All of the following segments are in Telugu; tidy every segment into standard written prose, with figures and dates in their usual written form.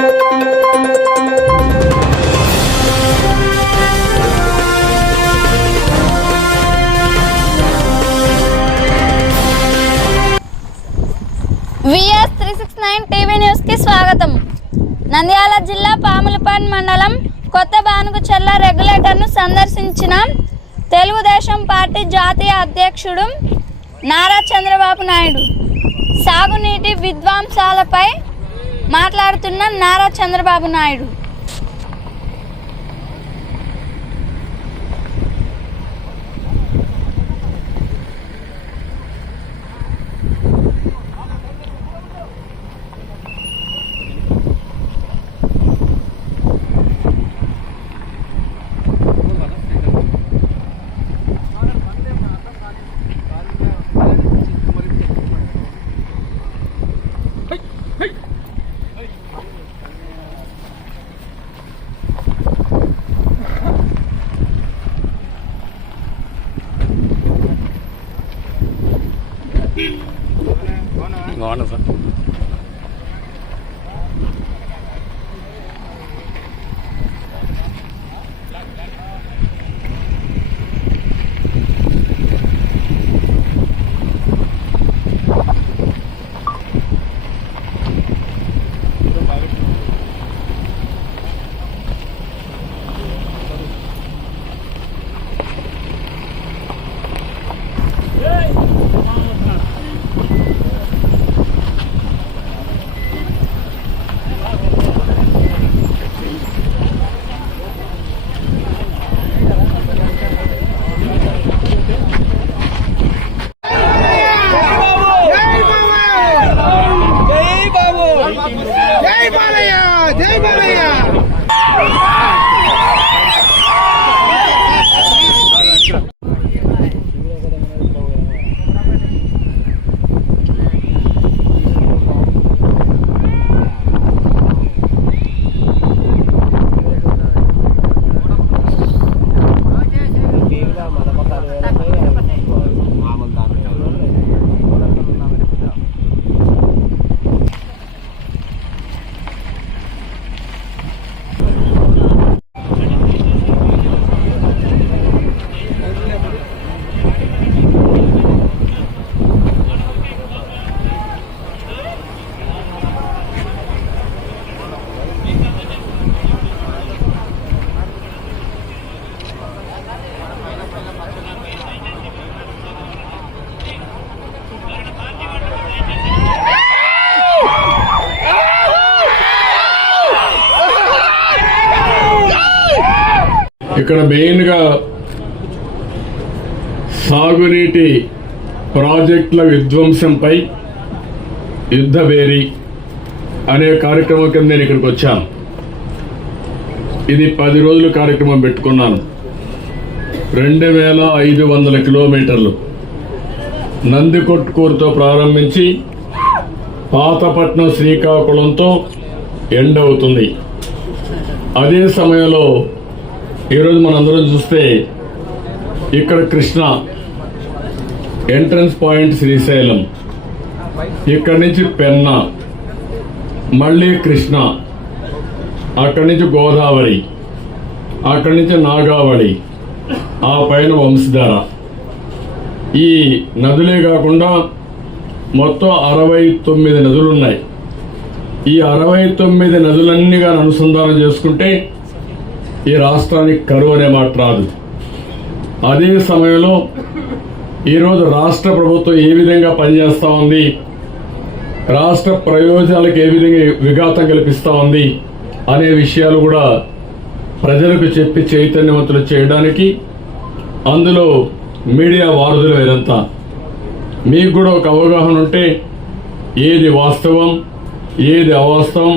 VS 369 టీవీ న్యూస్ కి స్వాగతం. నంద్యాల జిల్లా పాములపాడు మండలం కొత్త బానుగుచెర్ల రెగ్యులేటర్ను సందర్శించిన తెలుగుదేశం పార్టీ జాతీయ అధ్యక్షుడు నారా చంద్రబాబు నాయుడు సాగునీటి విధ్వంసాలపై మాట్లాడుతున్న నారా చంద్రబాబు నాయుడు అవునా సార్. ఇక్కడ మెయిన్గా సాగునీటి ప్రాజెక్టుల విధ్వంసంపై యుద్ధభేరి అనే కార్యక్రమం కింద నేను ఇక్కడికి వచ్చాను. ఇది 10 రోజుల కార్యక్రమం పెట్టుకున్నాను. 2500 కిలోమీటర్లు నందికొట్కూరుతో ప్రారంభించి పాతపట్నం శ్రీకాకుళంతో ఎండ్ అవుతుంది. అదే సమయంలో ఈరోజు మనందరం చూస్తే ఇక్కడ కృష్ణ ఎంట్రన్స్ పాయింట్ శ్రీశైలం, ఇక్కడి నుంచి పెన్నా, మళ్ళీ కృష్ణ, అక్కడి నుంచి గోదావరి, అక్కడి నుంచి నాగావళి, ఆ పైన వంశధార. ఈ నదులే కాకుండా మొత్తం 69 నదులున్నాయి. ఈ 69 నదులన్నీ కానీ అనుసంధానం చేసుకుంటే ఈ రాష్ట్రానికి కరువు అనే మాట రాదు. అదే సమయంలో ఈరోజు రాష్ట్ర ప్రభుత్వం ఏ విధంగా పనిచేస్తూ ఉంది, రాష్ట్ర ప్రయోజనాలకు ఏ విధంగా విఘాతం కల్పిస్తూ ఉంది అనే విషయాలు కూడా ప్రజలకు చెప్పి చైతన్యవంతులు చేయడానికి అందులో మీడియా వారధులు వేరంతా. మీకు కూడా ఒక అవగాహన ఉంటే ఏది వాస్తవం, ఏది అవాస్తవం,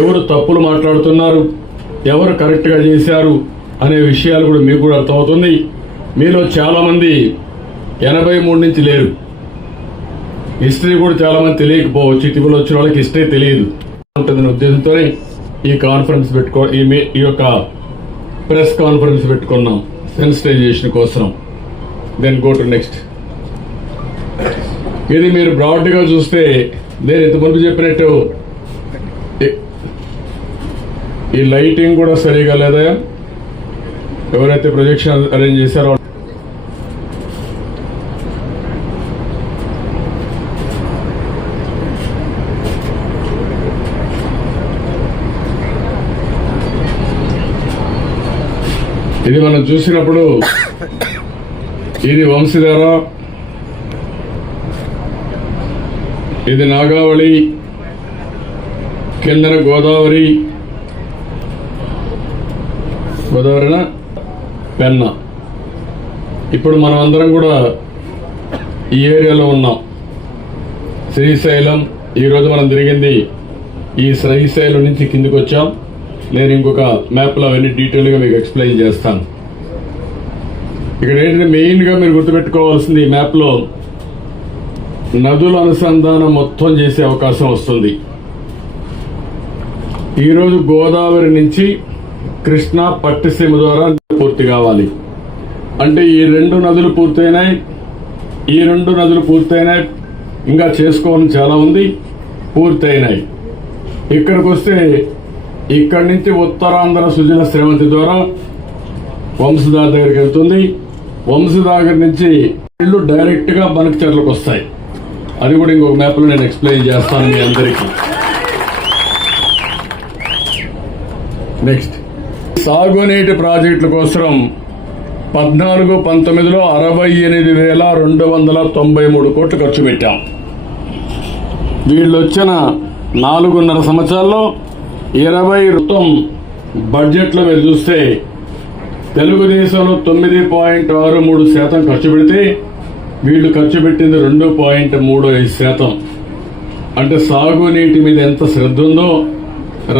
ఎవరు తప్పులు మాట్లాడుతున్నారు, ఎవరు కరెక్ట్గా చేశారు అనే విషయాలు కూడా మీకు కూడా అర్థమవుతుంది. మీలో చాలామంది 83 నుంచి లేరు. హిస్టరీ కూడా చాలామంది తెలియకపోవచ్చు. ఇటీవల వచ్చిన వాళ్ళకి హిస్టరీ తెలియదు ఉంటుందనే ఉద్దేశంతోనే ఈ కాన్ఫరెన్స్ ఈ యొక్క ప్రెస్ కాన్ఫరెన్స్ పెట్టుకున్నాం సెన్సిటైజేషన్ కోసం. Then go to next. ఇది మీరు బ్రాడ్గా చూస్తే నేను ఇంతకుముందు చెప్పినట్టు ఈ లైటింగ్ కూడా సరిగా లేదా? ఎవరైతే ప్రొజెక్షన్ అరేంజ్ చేశారో ఇది మనం చూసినప్పుడు ఇది వంశధార, ఇది నాగావళి, కిందన గోదావరిన పెన్న. ఇప్పుడు మనం అందరం కూడా ఈ ఏరియాలో ఉన్నాం. శ్రీశైలం ఈరోజు మనం తిరిగింది ఈ శ్రీశైలం నుంచి కిందికి వచ్చాం. నేను ఇంకొక మ్యాప్లో అవన్నీ డీటెయిల్గా మీకు ఎక్స్ప్లెయిన్ చేస్తాను. ఇక్కడ ఏంటంటే మెయిన్గా మీరు గుర్తుపెట్టుకోవాల్సింది ఈ మ్యాప్లో నదుల అనుసంధానం మొత్తం చేసే అవకాశం వస్తుంది. ఈరోజు గోదావరి నుంచి కృష్ణా పట్టిసీమ ద్వారా పూర్తి కావాలి. అంటే ఈ రెండు నదులు పూర్తయినాయి, ఇంకా చేసుకోవాలని చాలా ఉంది, పూర్తయినాయి. ఇక్కడికి వస్తే ఇక్కడి నుంచి ఉత్తరాంధ్ర సుజల శ్రవంతి ద్వారా వంశధార దగ్గరికి వెళ్తుంది. వంశధార నుంచి ఇళ్ళు డైరెక్ట్ గా బనకచెర్లకు వస్తాయి. అది కూడా ఇంకొక మ్యాప్ లో నేను ఎక్స్ప్లెయిన్ చేస్తాను మీ అందరికీ. నెక్స్ట్, సాగునీటి ప్రాజెక్టుల కోసం 14-19లో 68,293 కోట్లు ఖర్చు పెట్టాం. వీళ్ళు వచ్చిన 4.5 సంవత్సరాల్లో 20 మొత్తం బడ్జెట్లో మీరు చూస్తే తెలుగుదేశంలో 9.63% ఖర్చు పెడితే వీళ్ళు ఖర్చు పెట్టింది 2.35%. అంటే సాగునీటి మీద ఎంత శ్రద్ధ ఉందో,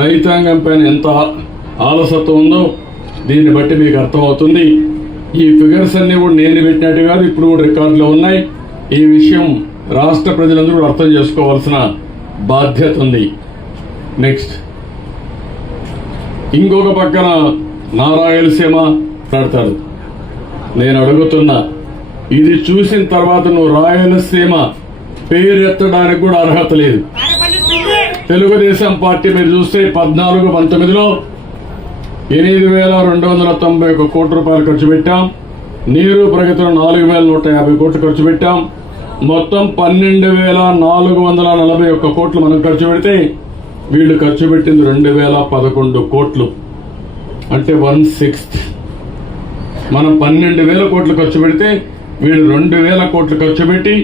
రైతాంగం పైన ఎంత ఆలసత్వం ఉందో దీన్ని బట్టి మీకు అర్థమవుతుంది. ఈ ఫిగర్స్ అన్ని కూడా నేను పెట్టినట్టు కాదు, ఇప్పుడు కూడా రికార్డులో ఉన్నాయి. ఈ విషయం రాష్ట్ర ప్రజలందరూ అర్థం చేసుకోవాల్సిన బాధ్యత ఉంది. నెక్స్ట్, ఇంకొక పక్కన నారాయలసీమ మాట్లాడతాడు. నేను అడుగుతున్నా, ఇది చూసిన తర్వాత నువ్వు రాయలసీమ పేరెత్తడానికి కూడా అర్హత లేదు. తెలుగుదేశం పార్టీ మీరు చూస్తే 14-19లో 8,291 కోట్ల రూపాయలు ఖర్చు పెట్టాం. నీరు ప్రగతిలో 4,150 కోట్లు ఖర్చు పెట్టాం. మొత్తం 12,441 కోట్లు మనం ఖర్చు పెడితే వీళ్ళు ఖర్చు పెట్టింది 2,011 కోట్లు. అంటే 1/6. మనం 12,000 కోట్లు ఖర్చు పెడితే వీళ్ళు 2,000 కోట్లు ఖర్చు పెట్టి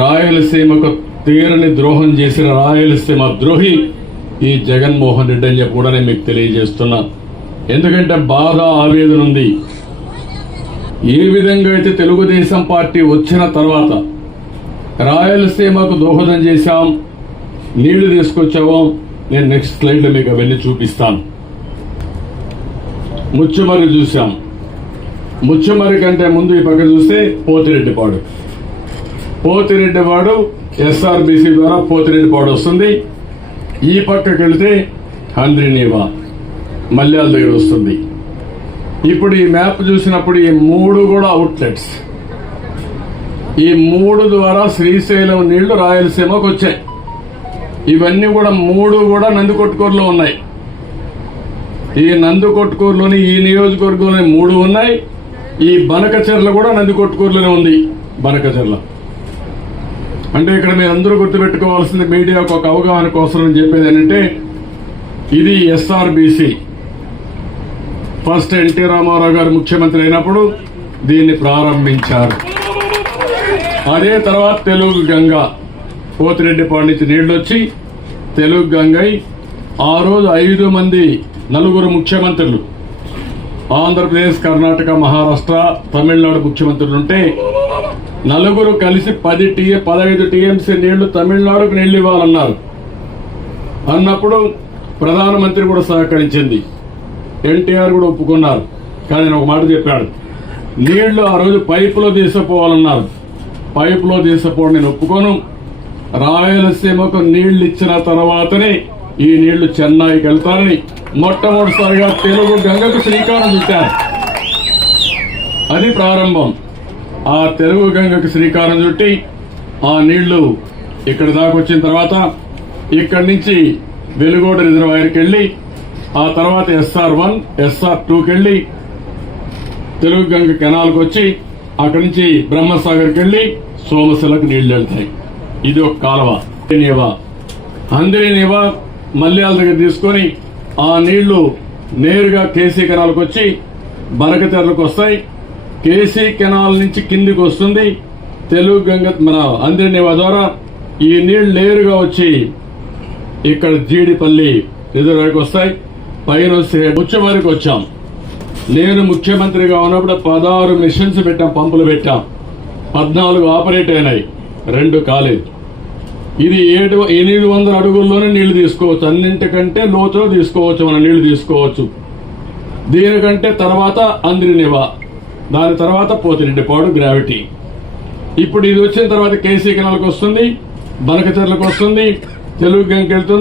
రాయలసీమకు తీరని ద్రోహం చేసిన రాయలసీమ ద్రోహి ఈ జగన్మోహన్ రెడ్డి అని చెప్పి కూడా నేను మీకు తెలియజేస్తున్నా. ఎందుకంటే బాధ, ఆవేదన ఉంది. ఏ విధంగా అయితే తెలుగుదేశం పార్టీ వచ్చిన తర్వాత రాయలసీమకు దోహదం చేశాం, నీళ్లు తీసుకొచ్చామో నేను నెక్స్ట్ స్లైడ్ లో మీకు అవన్నీ చూపిస్తాను. ముచ్చుమర్రి చూసాం. ముచ్చుమర్రి కంటే ముందు ఈ పక్క చూస్తే పోతిరెడ్డిపాడు ఎస్ఆర్బిసి ద్వారా పోతిరెడ్డిపాడు వస్తుంది. ఈ పక్కకి వెళ్తే హంద్రినీవా మల్యాల దగ్గర వస్తుంది. ఇప్పుడు ఈ మ్యాప్ చూసినప్పుడు ఈ 3 కూడా అవుట్లెట్స్. ఈ 3 ద్వారా శ్రీశైలం నీళ్లు రాయలసీమకు వచ్చాయి. ఇవన్నీ కూడా 3 కూడా నందికొట్కూరులో ఉన్నాయి. ఈ నందికొట్కూరులోని ఈ నియోజకవర్గంలోని 3 ఉన్నాయి. ఈ బనకచెర్ల కూడా నందికొట్కూరులోనే ఉంది. బనకచెర్ల అంటే ఇక్కడ మీరు అందరూ గుర్తుపెట్టుకోవాల్సింది, మీడియాకు ఒక అవగాహన కోసం చెప్పేది ఏంటంటే, ఇది ఎస్ఆర్బిసి ఫస్ట్ ఎన్టీ రామారావు గారు ముఖ్యమంత్రి అయినప్పుడు దీన్ని ప్రారంభించారు. అదే తర్వాత తెలుగు గంగ, పోతిరెడ్డిపాడు నుంచి నీళ్లు వచ్చి తెలుగు గంగై ఆ రోజు 5 మంది 4 ముఖ్యమంత్రులు, ఆంధ్రప్రదేశ్, కర్ణాటక, మహారాష్ట్ర, తమిళనాడు ముఖ్యమంత్రులు ఉంటే 4 కలిసి 15 టీఎంసీ నీళ్లు తమిళనాడుకు నీళ్లు ఇవ్వాలన్నారు. అన్నప్పుడు ప్రధానమంత్రి కూడా సహకరించింది, ఎన్టీఆర్ కూడా ఒప్పుకున్నారు. కానీ నేను ఒక మాట చెప్పాడు, నీళ్లు ఆ రోజు పైపులో తీసుకుపోవాలన్నారు. పైపులో తీసుకుపోవడం నేను ఒప్పుకోను. రాయలసీమకు నీళ్లు ఇచ్చిన తర్వాతనే ఈ నీళ్లు చెన్నైకి వెళ్తారని మొట్టమొదటిసారిగా తెలుగు గంగకు శ్రీకారం చుట్టారు. అది ప్రారంభం. ఆ తెలుగు గంగకు శ్రీకారం చుట్టి ఆ నీళ్లు ఇక్కడ దాకా వచ్చిన తర్వాత ఇక్కడి నుంచి వెలుగోడ రిజర్వాయర్కి వెళ్లి ఆ తర్వాత SR1 SR2కి వెళ్ళి తెలుగు గంగ కెనాల్కి వచ్చి అక్కడి నుంచి బ్రహ్మసాగర్కి వెళ్ళి సోమశిలకు నీళ్లు వెళ్తాయి. ఇది ఒక కాలువ. అందరి మల్యాల దగ్గర తీసుకొని ఆ నీళ్లు నేరుగా కేసీ కెనాల్కి వచ్చి బనకతెరలకు వస్తాయి. కేసీ కెనాల్ నుంచి కిందికి వస్తుంది తెలుగు గంగ మన అందరి ద్వారా. ఈ నీళ్లు నేరుగా వచ్చి ఇక్కడ జీడిపల్లి రిజర్వాయర్కి వస్తాయి. పైన వస్తే ముచ్చం వరకు వచ్చాం. నేను ముఖ్యమంత్రిగా ఉన్నప్పుడు 16 మిషన్స్ పెట్టాం, పంపులు పెట్టాం. 14 ఆపరేట్ అయినాయి, 2 కాలేదు. ఇది 800 అడుగుల్లోనే నీళ్లు తీసుకోవచ్చు. అన్నింటికంటే లోతులో తీసుకోవచ్చు, మనం నీళ్లు తీసుకోవచ్చు. దీనికంటే తర్వాత అంద్రినివా, దాని తర్వాత పోతిరెడ్డిపాడు గ్రావిటీ. ఇప్పుడు ఇది వచ్చిన తర్వాత కేసీ కెనాల్కి వస్తుంది, బనకచెర్లకు వస్తుంది, తెలుగు గంగకి వెళ్తుంది.